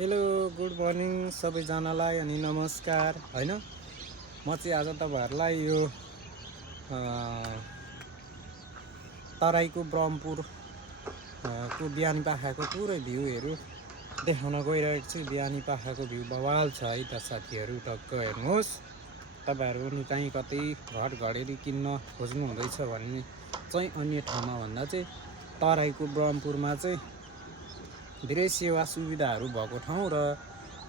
Hello good morning सबैजनालाई अनि नमस्कार हैन। म चाहिँ आज तपाईहरुलाई यो तराईको ब्रह्मपुर को बिहानी पाखाको पुरै भ्यूहरु देखाउन गइरहेको छु। बिहानी पाखाको भ्यू बवाल छ है त साथीहरु, टक्क हेर्नुहोस्। तपाईहरु नि चाहिँ कतै घर घडेरी किन्न खोज्नु हुँदैछ भने चाहिँ अन्य ठाउँमा भन्दा चाहिँ तराईको ब्रह्मपुरमा चाहिँ धेरै सेवा सुविधाहरू भएको ठाउँ र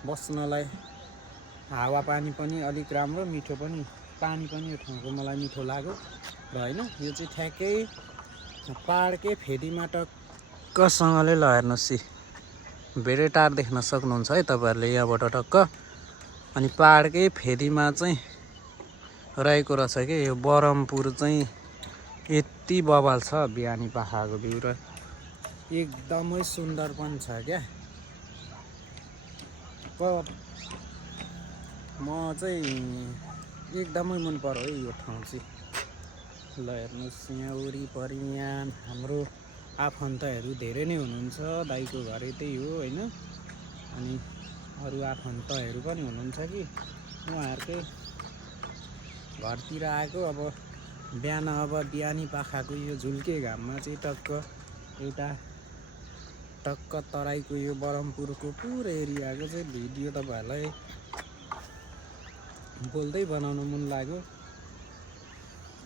बस्नलाई हावापानी पनि अलिक राम्रो, मिठो पनि, पानी पनि यो ठाउँको मलाई मिठो लाग्यो र हैन। यो चाहिँ ठ्याक्कै पहाडकै फेदीमा टक्कसँगले ल हेर्नुस्, भेरै टार देख्न सक्नुहुन्छ है तपाईहरुले यहाँबाट टक्क। अनि पहाडकै फेदीमा चाहिँ रहेको रहेछ के यो ब्रह्मपुर चाहिँ। यति बवाल छ बिहानी पाखाको भ्यू र एकदमै सुन्दर पनि छ क्या। म चाहिँ एकदमै मन पर्यो है यो ठाउँ चाहिँ। ल हेर्नुहोस्, यहाँ वरिपरि यहाँ हाम्रो आफन्तहरू धेरै नै हुनुहुन्छ। दाइको घर यतै हो हैन। अनि अरू आफन्तहरू पनि हुनुहुन्छ कि उहाँहरुकै घरतिर आएको। अब बिहान अब बिहानी पाखाको यो झुल्के घाममा चाहिँ टक्क एउटा टक्क तराईको यो ब्रह्मपुरको पुरै एरियाको चाहिँ भिडियो तपाईहरुलाई बोल्दै बनाउन मन लाग्यो।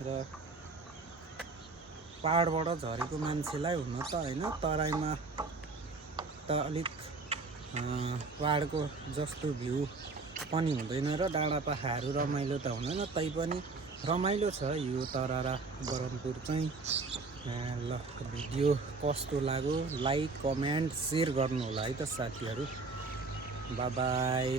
र पहाडबाट झरेको मान्छेलाई हुन त हैन, तराईमा त अलिक पहाडको जस्तो भ्यू पनि हुँदैन र डाँडा पाखाहरू रमाइलो त हुँदैन, तैपनि रमाइलो छ यो तरारा ब्रह्मपुर चाहिँ। ल भिडियो कस्तो लाग्यो लाइक कमेन्ट शेयर गर्नु होला है त साथीहरु। Bye bye.